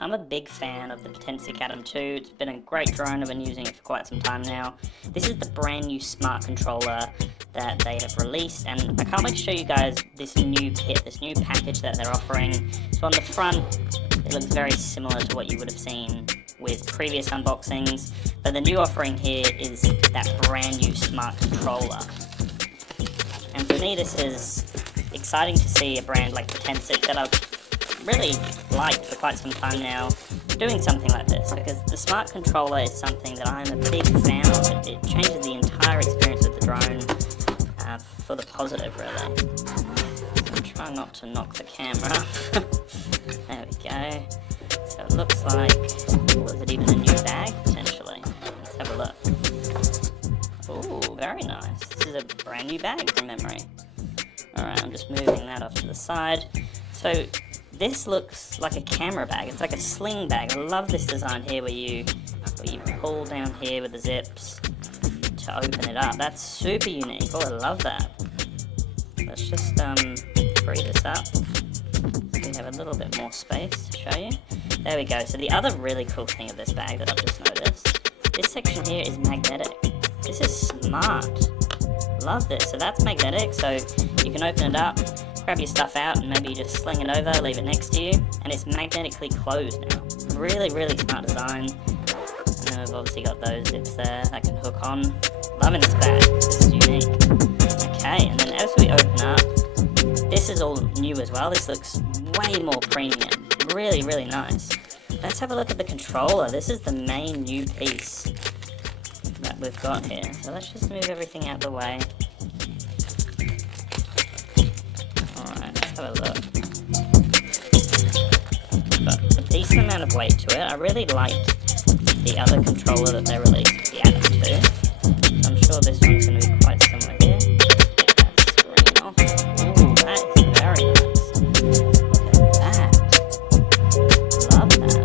I'm a big fan of the Potensic Atom 2. It's been a great drone. I've been using it for quite some time now. This is the brand new smart controller that they have released, and I can't wait to show you guys this new kit, this new package that they're offering. So on the front, it looks very similar to what you would have seen with previous unboxings, but the new offering here is that brand new smart controller. And for me, this is exciting to see a brand like Potensic that I've really liked for quite some time now doing something like this, because the smart controller is something that I'm a big fan of. It changes the entire experience of the drone for the positive, really. So I'm trying not to knock the camera. There we go. So it looks like, is it even a new bag, potentially? Let's have a look. Ooh, very nice. This is a brand new bag from memory. Alright, I'm just moving that off to the side. So this looks like a camera bag. It's like a sling bag. I love this design here where you pull down here with the zips to open it up. That's super unique. Oh, I love that. Let's just free this up so we have a little bit more space to show you. There we go. So the other really cool thing of this bag that I've just noticed, this section here is magnetic. This is smart. Love this. So that's magnetic, so you can open it up, grab your stuff out, and maybe just sling it over, leave it next to you, and it's magnetically closed now. Really, really smart design. And then we've obviously got those zips there that can hook on. Loving this bag. This is unique. Okay, and then as we open up, this is all new as well. This looks way more premium. Really, really nice. Let's have a look at the controller. This is the main new piece that we've got here. So let's just move everything out of the way. Alright, let's have a look. Got a decent amount of weight to it. I really liked the other controller that they released, the Atom 2. So I'm sure this one's going to be quite similar here. Get that screen off. Ooh, that is very nice. Look at that. Love that.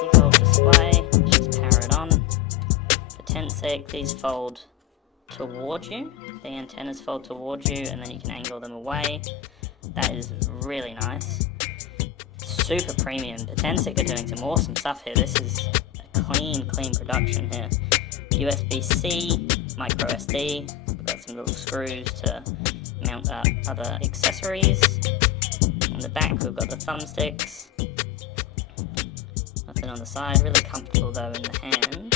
Big old display. Just power it on. Potensic, these fold towards you. The antennas fold towards you, and then you can angle them away. That is really nice. Super premium. Potensic are doing some awesome stuff here. This is a clean production here. USB-C, micro SD. We've got some little screws to mount up other accessories. On the back we've got the thumbsticks. Nothing on the side. Really comfortable though in the hand.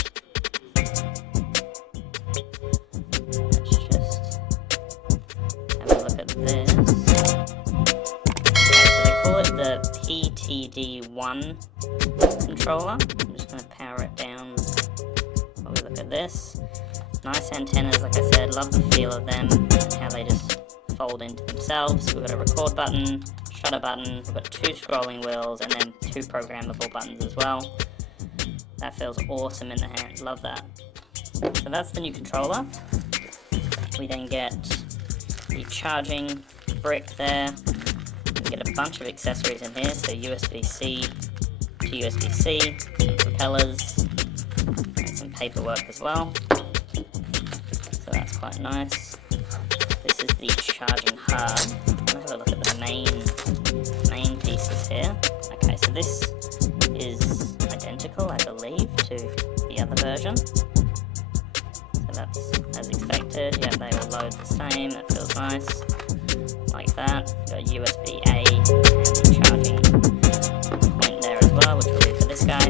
Let's just have a look at this. Okay, so they call it the PTD1 controller. I'm just going to power it down while we look at this. Nice antennas, like I said, love the feel of them and how they just fold into themselves. We've got a record button, shutter button, we've got 2 scrolling wheels, and then 2 programmable buttons as well. That feels awesome in the hand, love that. So that's the new controller. We then get the charging brick there. We get a bunch of accessories in here, so USB-C to USB-C, some propellers, and some paperwork as well. So that's quite nice. This is the charging hub. Let's have a look at the main pieces here. Okay, so this is identical, I believe, to the other version. So that's as expected. Yeah, they all load the same. That feels nice. Like that. Got USB-A and the charging point there as well, which will be for this guy.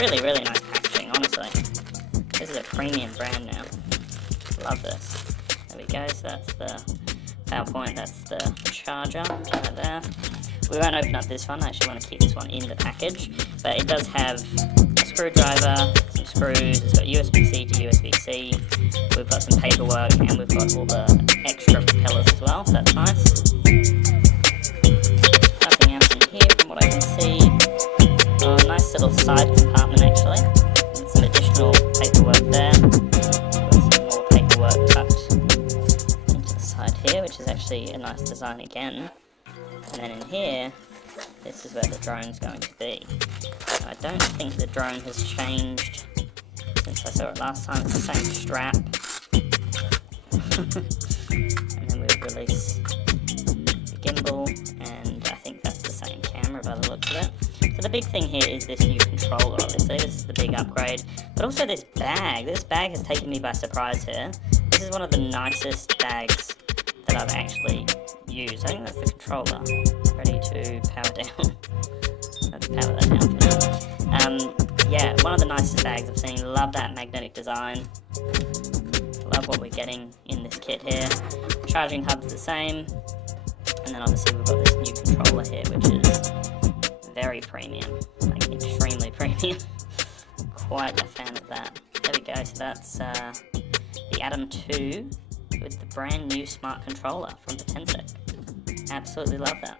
Really, really nice packaging, honestly. This is a premium brand now. Love this. There we go, so that's the PowerPoint, that's the charger right there. We won't open up this one, I actually want to keep this one in the package, but it does have a screwdriver, some screws, it's got USB-C to USB-C, we've got some paperwork, and we've got all the extra propellers as well, so that's nice. Nothing else in here from what I can see. Oh, a nice little side compartment actually, and some additional paperwork there. Got some more paperwork tucked into the side here, which is actually a nice design again. And then in here, this is where the drone's going to be. I don't think the drone has changed since I saw it last time. It's the same strap. And then we release the gimbal, and I think that's the same by the looks of it. So the big thing here is this new controller, obviously. This is the big upgrade. But also this bag. This bag has taken me by surprise here. This is one of the nicest bags that I've actually used. I think that's the controller. Ready to power down. Let's power that down for now. Yeah, one of the nicest bags I've seen. Love that magnetic design. Love what we're getting in this kit here. Charging hub's the same. And then obviously we've got this new controller here, which is very premium. Like extremely premium. Quite a fan of that. There we go, so that's the Atom 2 with the brand new smart controller from Tensec. Absolutely love that.